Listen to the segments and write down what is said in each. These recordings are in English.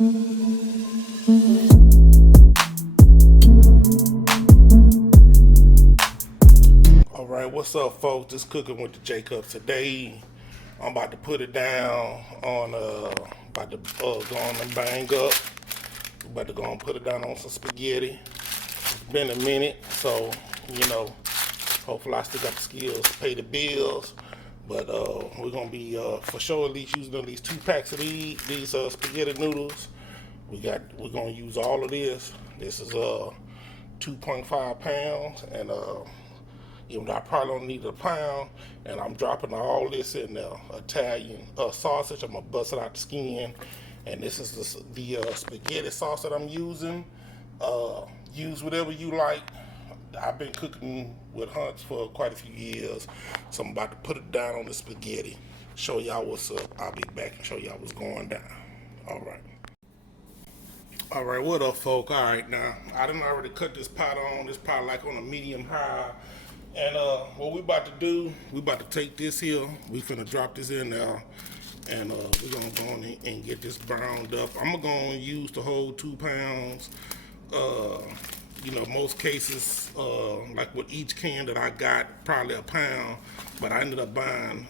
Alright, what's up folks? Just cooking with the Jacobs today. I'm about to put it down on about to go on and bang up. About to go and put it down on some spaghetti. It's been a minute, so hopefully I still got the skills to pay the bills. But we're gonna be for sure at least using at least 2 packs of these spaghetti noodles. We're gonna use all of this. This is 2.5 pounds, and even though I probably don't need a pound, and I'm dropping all this in the Italian sausage. I'm gonna bust it out the skin, and this is the spaghetti sauce that I'm using. Use whatever you like. I've been cooking with Hunts for quite a few years, so I'm about to put it down on the spaghetti. Show y'all what's up. I'll be back and show y'all what's going down. All right. All right, what up, folk? All right, now I done already cut this pot on. This pot like on a medium high. And what we about to do, we about to take this here. We finna drop this in there, and we're gonna go on and get this browned up. I'm gonna use the whole 2 pounds. Most cases, like with each can that I got, probably a pound, but I ended up buying,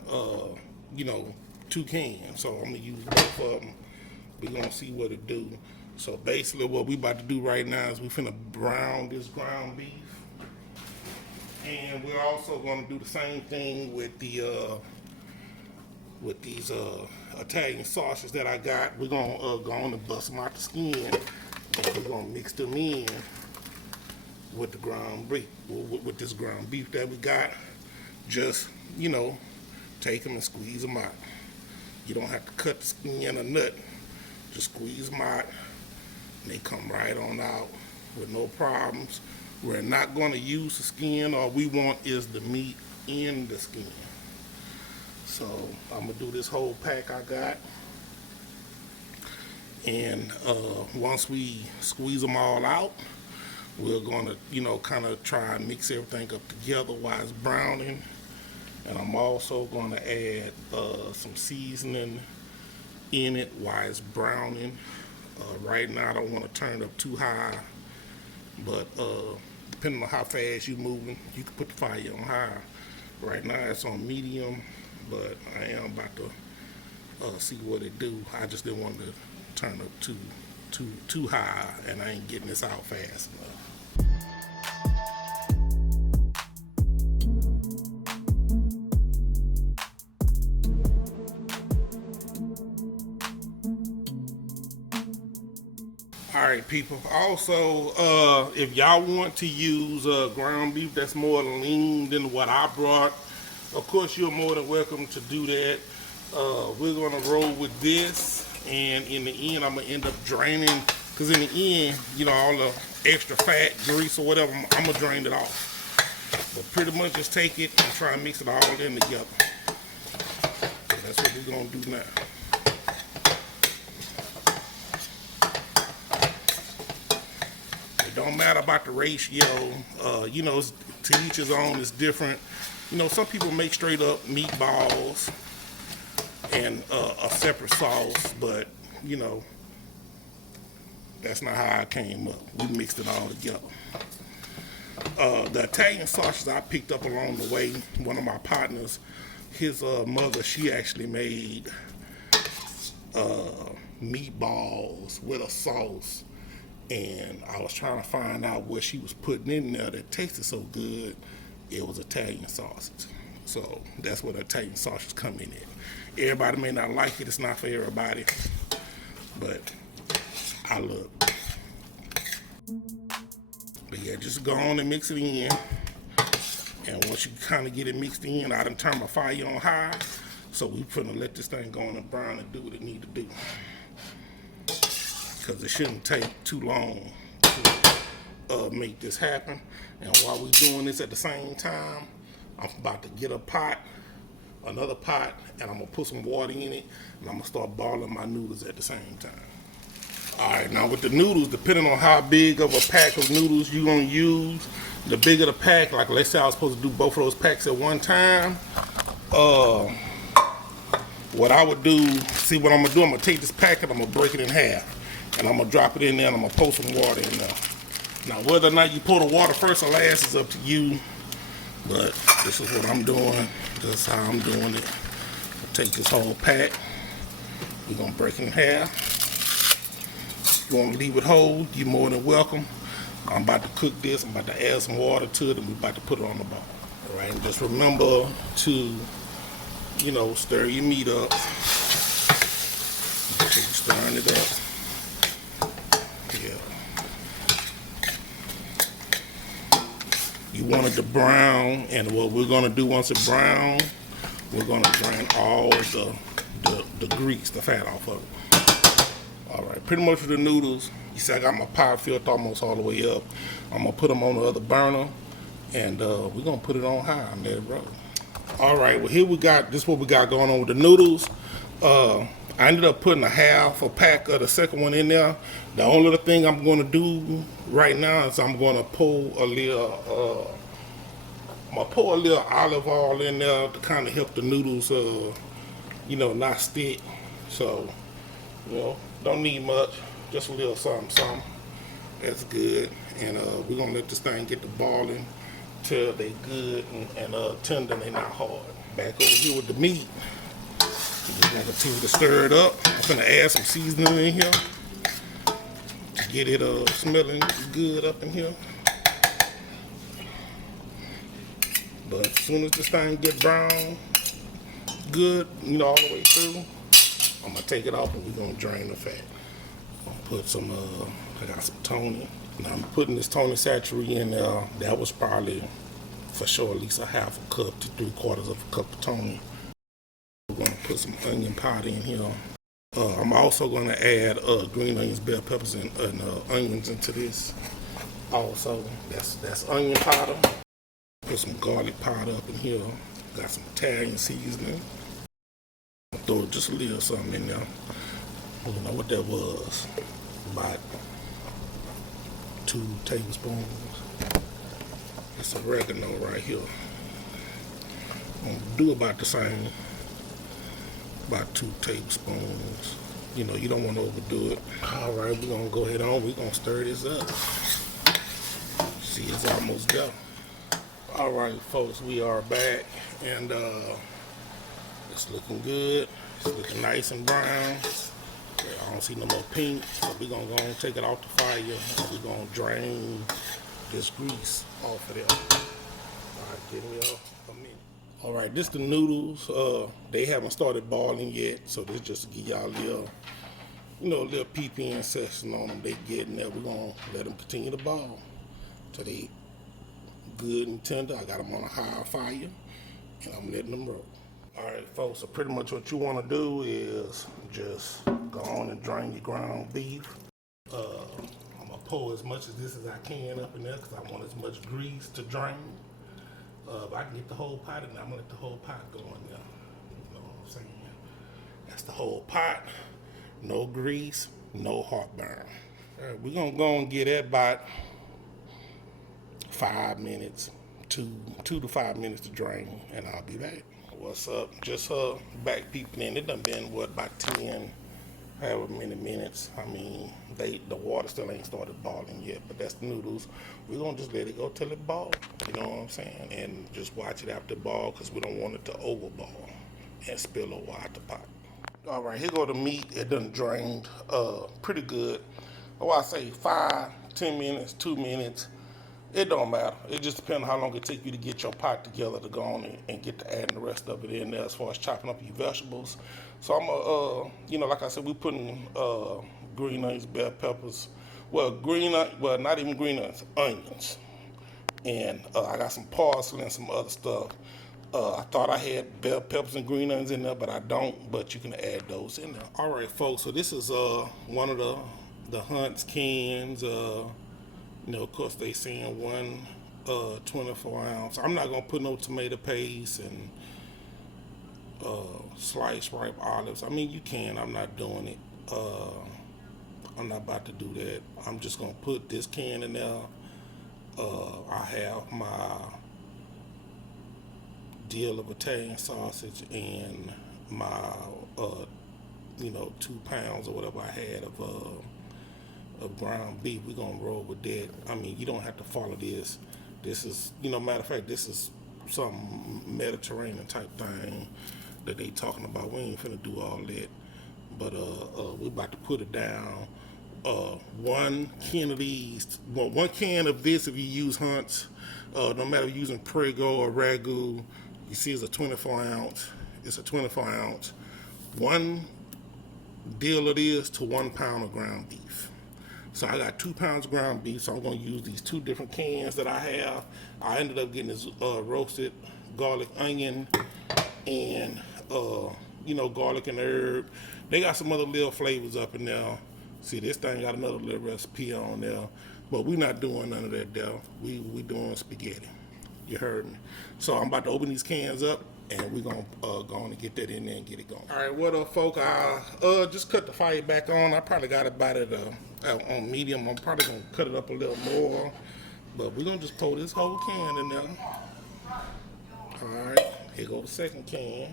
2 cans. So I'm gonna use both of them. We're gonna see what it do. So basically what we about to do right now is we finna brown this ground beef. And we're also going to do the same thing with the with these Italian sausages that I got. We're going to go on and bust them out the skin, and we're going to mix them in with the ground beef, with this ground beef that we got. Just take them and squeeze them out. You don't have to cut the skin or nothing. Just squeeze them out, and they come right on out with no problems. We're not going to use the skin. All we want is the meat in the skin. So I'm going to do this whole pack I got. And once we squeeze them all out, we're going to, kind of try and mix everything up together while it's browning. And I'm also going to add some seasoning in it while it's browning. Right now I don't want to turn it up too high. But depending on how fast you're moving, you can put the fire on high. Right now it's on medium, but I am about to see what it do. I just didn't want to turn up too high, and I ain't getting this out fast enough. Alright people, also if y'all want to use ground beef that's more lean than what I brought, of course you're more than welcome to do that. We're going to roll with this, and in the end I'm going to end up draining, because in the end, all the extra fat, grease or whatever, I'm going to drain it off. But pretty much just take it and try and mix it all in together. So that's what we're going to do now. Don't matter about the ratio, to each his own is different. Some people make straight up meatballs and a separate sauce, but that's not how I came up. We mixed it all together. The Italian sausages I picked up along the way, one of my partners, his mother, she actually made meatballs with a sauce. And I was trying to find out what she was putting in there that tasted so good. It was Italian sausage. So that's what Italian sausage come in at. Everybody may not like it. It's not for everybody. But I love it. But yeah, just go on and mix it in. And once you kind of get it mixed in, I done turn my fire on high. So we finna let this thing go on and brown and do what it need to do. Because it shouldn't take too long to make this happen. And while we're doing this at the same time, I'm about to get another pot, and I'm gonna put some water in it, and I'm gonna start boiling my noodles at the same time. All right, now with the noodles, depending on how big of a pack of noodles you're gonna use, the bigger the pack, like let's say I was supposed to do both of those packs at one time, what I would do, see what I'm gonna do, I'm gonna take this pack and I'm gonna break it in half. And I'm gonna drop it in there and I'm gonna pour some water in there. Now, whether or not you pour the water first or last is up to you, but this is what I'm doing. This is how I'm doing it. I'll take this whole pack. We're gonna break it in half. If you want to leave it whole, you're more than welcome. I'm about to cook this. I'm about to add some water to it, and we're about to put it on the bone. All right, and just remember to, you know, stir your meat up. Keep stirring it up. Yeah. You want it to brown, and what we're gonna do once it brown, we're gonna drain all the grease, the fat off of it. All right, pretty much for the noodles, you see I got my pot filled almost all the way up. I'm gonna put them on the other burner, and we're gonna put it on high and let it roll. All right, well here we got, this is what we got going on with the noodles. I ended up putting a pack of the second one in there. The only other thing I'm gonna do right now is I'm gonna pour a little, olive oil in there to kind of help the noodles, you know, not stick. So, you know, don't need much, just a little something. That's good. And we're gonna let this thing get to boiling till they good and tender, they not hard. Back over here with the meat. Just gonna continue to stir it up. I'm gonna add some seasoning in here to get it smelling good up in here. But as soon as this thing get brown, good, you know, all the way through, I'm gonna take it off and we're gonna drain the fat. I'm gonna put some, I got some Tony. Now I'm putting this Tony Satchery in there. That was probably, for sure, at least a half a cup to 3/4 of a cup of Tony. We're gonna put some onion powder in here. I'm also gonna add green onions, bell peppers, and onions into this. Also, that's onion powder. Put some garlic powder up in here. Got some Italian seasoning. Throw just a little something in there. I don't know what that was. About 2 tablespoons. That's oregano right here. I'm gonna do about the same. About 2 tablespoons. You know, you don't want to overdo it. All right, we're gonna go ahead on. We're gonna stir this up. See, it's almost done. All right, folks, we are back, and it's looking good. It's looking nice and brown. I don't see no more pink, so we're gonna go and take it off the fire, and we're gonna drain this grease off of there. All right, give me a minute. All right, this the noodles. They haven't started boiling yet, so this just to give y'all a little, you know, a little PPN session on them. They getting there. We're gonna let them continue to boil till they good and tender. I got them on a high fire, and I'm letting them roll. All right, folks, so pretty much what you want to do is just go on and drain your ground beef. I'm going to pour as much of this as I can up in there because I want as much grease to drain. If I can get the whole pot in there, I'm going to let the whole pot go in there. You know what I'm saying? That's the whole pot. No grease, no heartburn. All right, we're going to go and get that about 5 minutes, 2 to 5 minutes to drain, and I'll be back. What's up? Just back peeping in. It done been what, about 10, however many minutes. I mean, the water still ain't started boiling yet, but that's the noodles. We're gonna just let it go till it boils. You know what I'm saying? And just watch it after it boil because we don't want it to overboil and spill over out the pot. All right, here go the meat. It done drained pretty good. Oh, I say 5, 10 minutes, 2 minutes. It don't matter. It just depends on how long it takes you to get your pot together to go on and get to adding the rest of it in there as far as chopping up your vegetables. So I'm you know, like I said, we putting green onions, bell peppers. Well, not even green onions. And I got some parsley and some other stuff. I thought I had bell peppers and green onions in there, but I don't. But you can add those in there. All right, folks. So this is one of the Hunt's cans. You know, of course, they saying one 24 ounce. I'm not gonna put no tomato paste and sliced ripe olives. I mean, you can. I'm not doing it. I'm not about to do that. I'm just gonna put this can in there. I have my deal of Italian sausage and my, you know, 2 pounds or whatever I had of of ground beef. We're gonna roll with that. I mean, you don't have to follow this. This is, matter of fact, this is some Mediterranean type thing that they talking about. We ain't finna do all that. But we about to put it down. 1 can of these, well, 1 can of this if you use Hunt's. No matter if you're using Prego or Ragu, you see it's a 24 ounce. It's a 24 ounce. 1 deal of this to 1 pound of ground beef. So I got 2 pounds of ground beef, so I'm gonna use these 2 different cans that I have. I ended up getting this roasted garlic onion and garlic and herb. They got some other little flavors up in there. See, this thing got another little recipe on there, but we not doing none of that there. We doing spaghetti. You heard me. So I'm about to open these cans up, and we're gonna go on and get that in there and get it going. All right, what up, folk? I just cut the fire back on. I probably got it about it on medium. I'm probably gonna cut it up a little more, but we're gonna just pour this whole can in there. All right, here go the second can.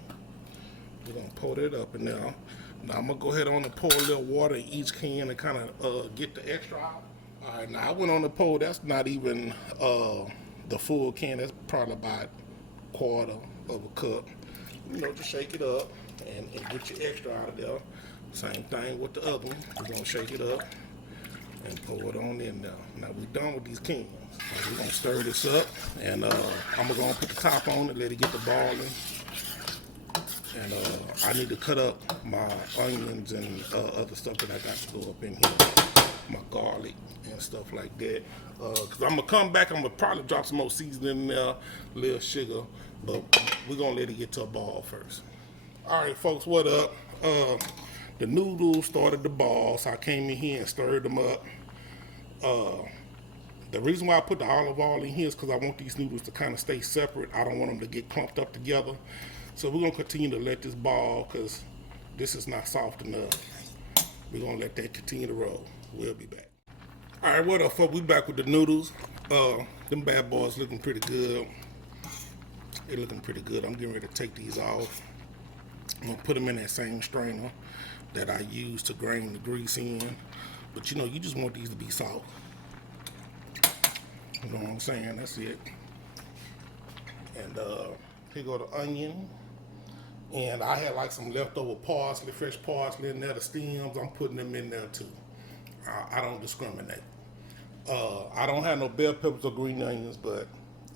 We're gonna pour it up in there. Now I'm gonna go ahead on and pour a little water in each can to kind of get the extra out. All right, now I went on the pour. That's not even the full can. That's probably about 1/4 of a cup. Just shake it up and get your extra out of there. Same thing with the other one. We're gonna shake it up and pour it on in there. Now we're done with these cans. We're gonna stir this up, and I'm gonna put the top on it, let it get the boiling. And I need to cut up my onions and other stuff that I got to go up in here. My garlic and stuff like that. Because I'm going to come back, I'm going to probably drop some more seasoning in there, a little sugar. But we're going to let it get to a ball first. All right, folks, what up? The noodles started to ball, so I came in here and stirred them up. The reason why I put the olive oil in here is because I want these noodles to kind of stay separate. I don't want them to get clumped up together. So we're going to continue to let this ball because this is not soft enough. We're going to let that continue to roll. We'll be back. All right, what up, folks? We back with the noodles. Them bad boys looking pretty good. They're looking pretty good. I'm getting ready to take these off. I'm going to put them in that same strainer that I use to grain the grease in. But, you just want these to be soft. You know what I'm saying? That's it. And here go the onion. And I had like some leftover parsley, fresh parsley in there, the stems. I'm putting them in there too. I don't discriminate. I don't have no bell peppers or green onions, but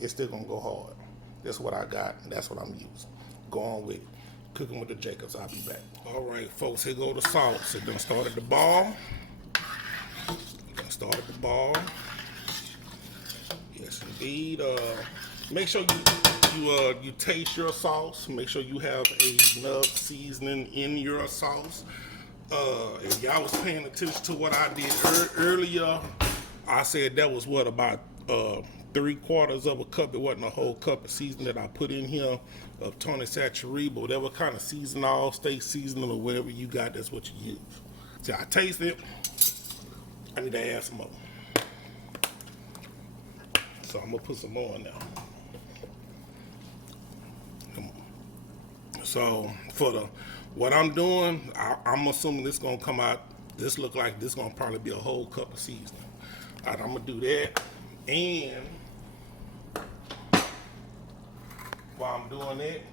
it's still gonna go hard. That's what I got, and that's what I'm using. Go on with it. Cooking with the Jacobs. I'll be back. All right, folks, here go the sauce. It done started the ball. Yes, indeed. Make sure you taste your sauce. Make sure you have enough seasoning in your sauce. If y'all was paying attention to what I did earlier, I said that was about 3/4 of a cup. It wasn't a whole cup of seasoning that I put in here of Tony Satchery, but whatever kind of season, all steak seasoning or whatever you got, that's what you use. So I taste it. I need to add some more. So I'm gonna put some more in there. So for what I'm doing, I'm assuming this gonna come out. This look like this gonna probably be a whole cup of seasoning. All right, I'm gonna do that, and while I'm doing that,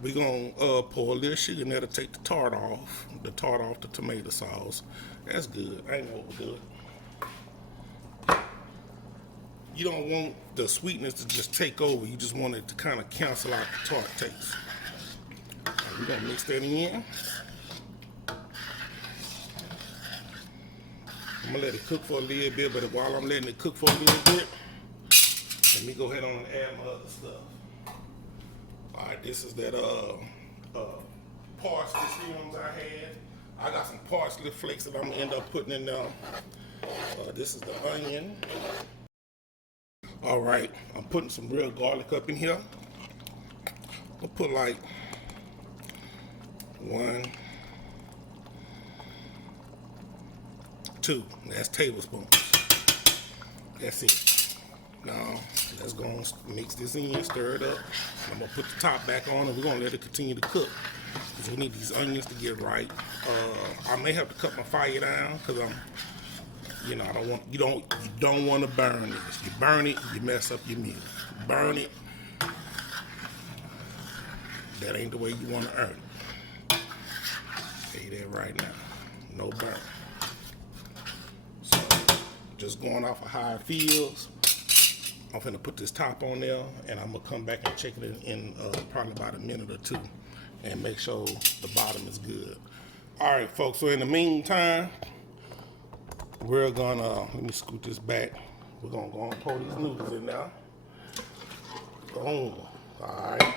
we gonna pour a little sugar in there to take the tart off the tomato sauce. That's good. I ain't gonna overdo it. You don't want the sweetness to just take over. You just want it to kind of cancel out the tart taste. We're gonna mix that in. I'm gonna let it cook for a little bit, but while I'm letting it cook for a little bit, let me go ahead on and add my other stuff. All right, this is that parsley stems I had. I got some parsley flakes that I'm gonna end up putting in there. This is the onion. All right, I'm putting some real garlic up in here. I'll put like 1, 2. That's tablespoons. That's it. Now, let's go and mix this in, stir it up. I'm gonna put the top back on and we're gonna let it continue to cook. Because we need these onions to get right. I may have to cut my fire down because you don't want to burn this. You burn it, you mess up your meal. Burn it. That ain't the way you want to earn it. Say that right now. No burn. So, just going off of how it feels, I'm finna put this top on there, and I'm gonna come back and check it in probably about a minute or two, and make sure the bottom is good. All right, folks. So in the meantime, we're gonna let me scoot this back. We're gonna go and pour these noodles in now. Boom. All right.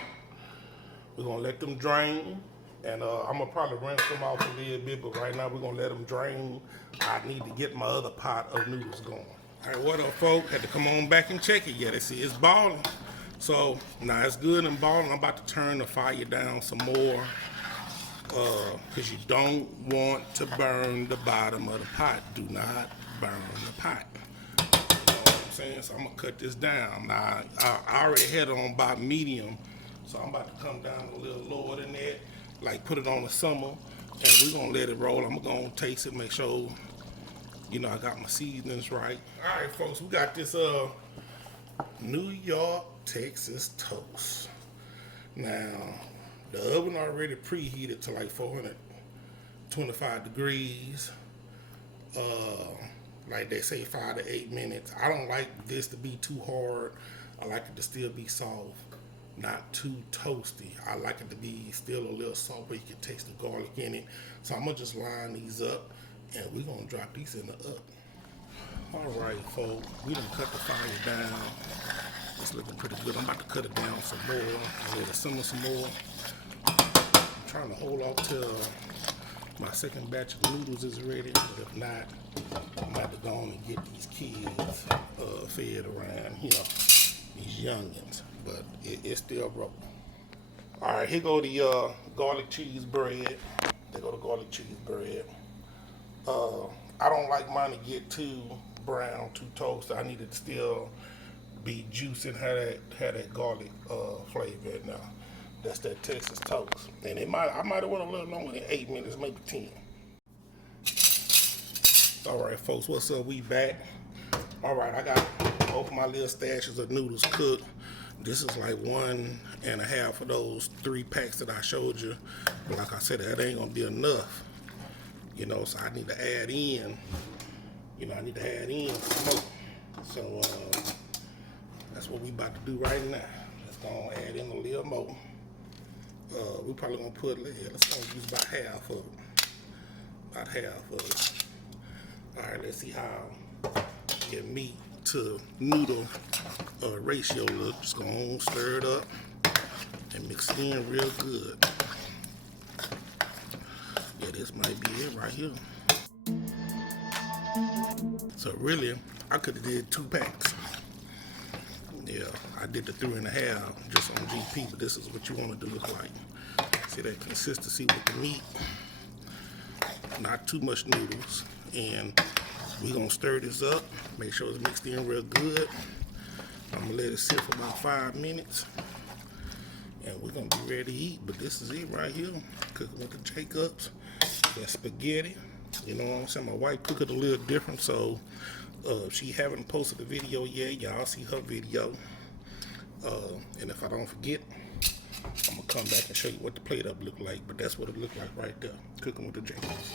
We're gonna let them drain, and I'm gonna probably rinse them off a little bit, but right now we're gonna let them drain. I need to get my other pot of noodles going. All right, what up, folks? Had to come on back and check it. Yeah, they see it's balling. So now it's good and balling. I'm about to turn the fire down some more, because you don't want to burn the bottom of the pot. Do not burn the pot. You know what I'm saying? So I'm gonna cut this down. Now I already had it on about medium. So I'm about to come down a little lower than that, like put it on the simmer, and we're gonna let it roll. I'm gonna taste it, make sure, I got my seasonings right. All right, folks, we got this New York, Texas toast. Now, the oven already preheated to like 425 degrees. Like they say, 5 to 8 minutes. I don't like this to be too hard. I like it to still be soft. Not too toasty. I like it to be still a little soft, but you can taste the garlic in it. So I'm gonna just line these up, and we're gonna drop these in the oven. All right, folks, we done cut the fire down. It's looking pretty good. I'm about to cut it down some more. Let it simmer some more. I'm trying to hold off till my second batch of noodles is ready. But if not, I'm about to go on and get these kids fed around here. These youngins. But it's still broken. All right, here go the garlic cheese bread. There go the garlic cheese bread. I don't like mine to get too brown, too toasted. I need it to still be juicy and have that garlic flavor in there. That's that Texas toast. And I might have went a little longer than 8 minutes, maybe 10. All right, folks, what's up? We back. All right, I got both my little stashes of noodles cooked. This is like 1.5 of those 3 packs that I showed you. But like I said, that ain't gonna be enough. So I need to add in, some more. So that's what we about to do right now. Let's go and add in a little more. We probably gonna let's go use about half of it. About half of it. All right, let's see how your meat to noodle ratio look. Just gonna stir it up and mix it in real good. Yeah, this might be it right here. So really, I could have did 2 packs. Yeah, I did the 3.5 just on GP, but this is what you want to do look like. See that consistency with the meat. Not too much noodles. And we're gonna stir this up, make sure it's mixed in real good. I'm gonna let it sit for about 5 minutes. And we're gonna be ready to eat. But this is it right here. Cooking with the Jacobs. That spaghetti. You know what I'm saying? My wife cooked it a little different, so she haven't posted the video yet. Y'all see her video. And if I don't forget, I'm gonna come back and show you what the plate up look like. But that's what it looked like right there. Cooking with the Jacobs.